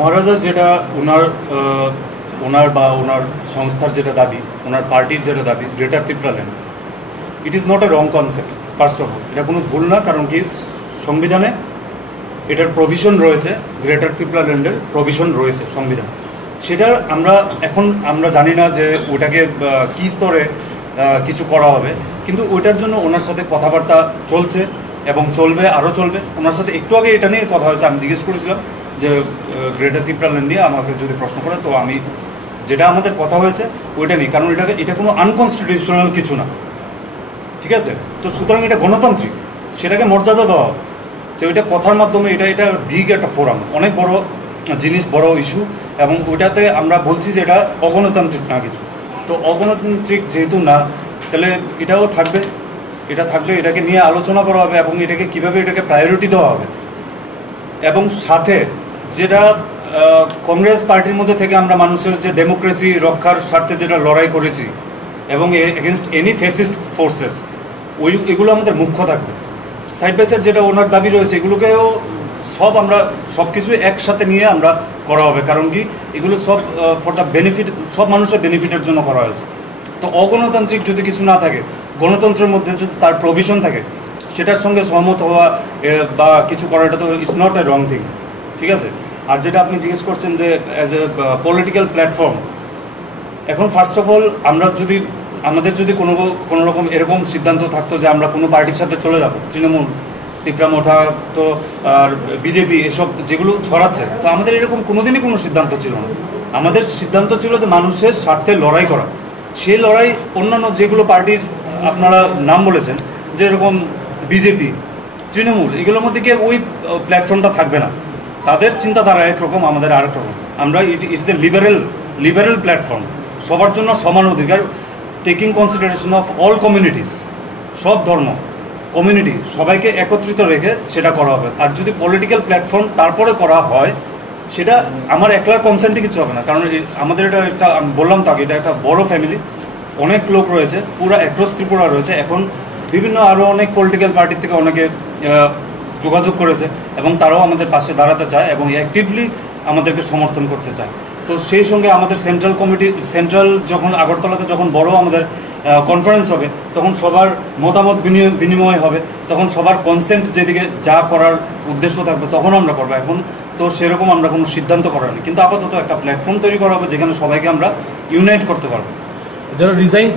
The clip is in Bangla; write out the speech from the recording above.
মহারাজা যেটা ওনার বা ওনার সংস্থার যেটা দাবি, ওনার পার্টির যেটা দাবি, greater Tripuraland, it is not a wrong concept. First of all এটা কোনো ভুল না, কারণ কি সংবিধানে এটার প্রভিশন রয়েছে, গ্রেটার ত্রিপুরাল্যান্ডের প্রভিশন রয়েছে সংবিধানে। সেটা আমরা জানি না যে ওটাকে কী স্তরে কিছু করা হবে, কিন্তু ওইটার জন্য ওনার সাথে কথাবার্তা চলছে এবং চলবে, আরও চলবে। ওনার সাথে একটু আগে এটা নিয়ে কথা হয়েছে, আমি জিজ্ঞেস করেছিলাম যে গ্রেটার ত্রিপুরাল্যান্ড নিয়ে আমাকে যদি প্রশ্ন করে, তো আমি যেটা আমাদের কথা হয়েছে ওইটা নিয়ে, কারণ এটা কোনো আনকনস্টিটিউশনাল কিছু না, ঠিক আছে? তো সুতরাং এটা গণতান্ত্রিক, সেটাকে মর্যাদা দেওয়া হবে। তো এটা কথার মাধ্যমে এটা বিগ একটা ফোরাম, অনেক বড় জিনিস, বড় ইস্যু, এবং ওইটাতে আমরা বলছি যে এটা অগণতান্ত্রিক না কিছু। তো অগণতান্ত্রিক যেহেতু না, তাহলে এটাও থাকবে, এটাকে নিয়ে আলোচনা করা হবে এবং এটাকে কীভাবে এটাকে প্রায়োরিটি দেওয়া হবে। এবং সাথে যেটা কংগ্রেস পার্টির মধ্যে থেকে আমরা মানুষের যে ডেমোক্রেসি রক্ষার স্বার্থে যেটা লড়াই করেছি এবং এগেনস্ট এনি ফ্যাসিস্ট ফোর্সেস, এগুলো আমাদের মুখ্য থাকবে। সাইড বাই সাইড যেটা ওনার দাবি রয়েছে, এগুলোকেও সব কিছু একসাথে নিয়ে আমরা করা হবে, কারণ কি এগুলো সব ফর দ্য বেনিফিট, সব মানুষের বেনিফিটের জন্য করা হয়েছে। তো অগণতান্ত্রিক যদি কিছু না থাকে, গণতন্ত্রের মধ্যে যদি তার প্রভিশন থাকে, সেটার সঙ্গে সহমত হওয়া বা কিছু করা, এটা তো it's not a wrong thing, ঠিক আছে? আর যেটা আপনি জিজ্ঞেস করছেন যে অ্যাজ এ পলিটিক্যাল প্ল্যাটফর্ম, এখন ফার্স্ট অফ অল আমাদের যদি কোনো রকম এরকম সিদ্ধান্ত থাকতো যে আমরা কোনো পার্টির সাথে চলে যাব, তৃণমূল, তিপ্রামোঠা, তো আর বিজেপি, এসব যেগুলো ছড়াচ্ছে, তো আমাদের এরকম কোনোদিনই কোনো সিদ্ধান্ত ছিল না। আমাদের সিদ্ধান্ত ছিল যে মানুষের স্বার্থে লড়াই করা। সেই লড়াই অন্যান্য যেগুলো পার্টির আপনারা নাম বলেছেন, যে এরকম বিজেপি, তৃণমূল, এগুলোর মধ্যে গিয়ে ওই প্ল্যাটফর্মটা থাকবে না। তাদের চিন্তাধারা একরকম, আমাদের আরেক রকম। আমরা ইটস এ লিবারেল প্ল্যাটফর্ম, সবার জন্য সমান অধিকার, taking consideration of all communities, সব ধর্ম কমিউনিটি, সবাইকে একত্রিত রেখে সেটা করা হবে। আর যদি পলিটিক্যাল প্ল্যাটফর্ম তারপরে করা হয়, সেটা আমার একলার কনসেন্টে কিছু হবে না, কারণ আমাদের এটা আমি বললাম তো আগে, এটা একটা বড় ফ্যামিলি, অনেক লোক রয়েছে, পুরো অ্যাক্রস ত্রিপুরা রয়েছে। এখন বিভিন্ন আরও অনেক পলিটিক্যাল পার্টির থেকে অনেকে যোগাযোগ করেছে এবং তারাও আমাদের পাশে দাঁড়াতে চায় এবং অ্যাক্টিভলি আমাদেরকে সমর্থন করতে চায়। তো সেই সঙ্গে আমাদের সেন্ট্রাল যখন আগরতলাতে যখন বড় আমাদের কনফারেন্স হবে, তখন সবার মতামত বিনিময় হবে, তখন সবার কনসেন্ট যেদিকে যা করার উদ্দেশ্য থাকবে তখন আমরা করবো। এখন তো সেরকম আমরা কোনো সিদ্ধান্ত করার নেই, কিন্তু আপাতত একটা প্ল্যাটফর্ম তৈরি করা হবে যেখানে সবাইকে আমরা ইউনাইট করতে পারবো। যারা রিজাইন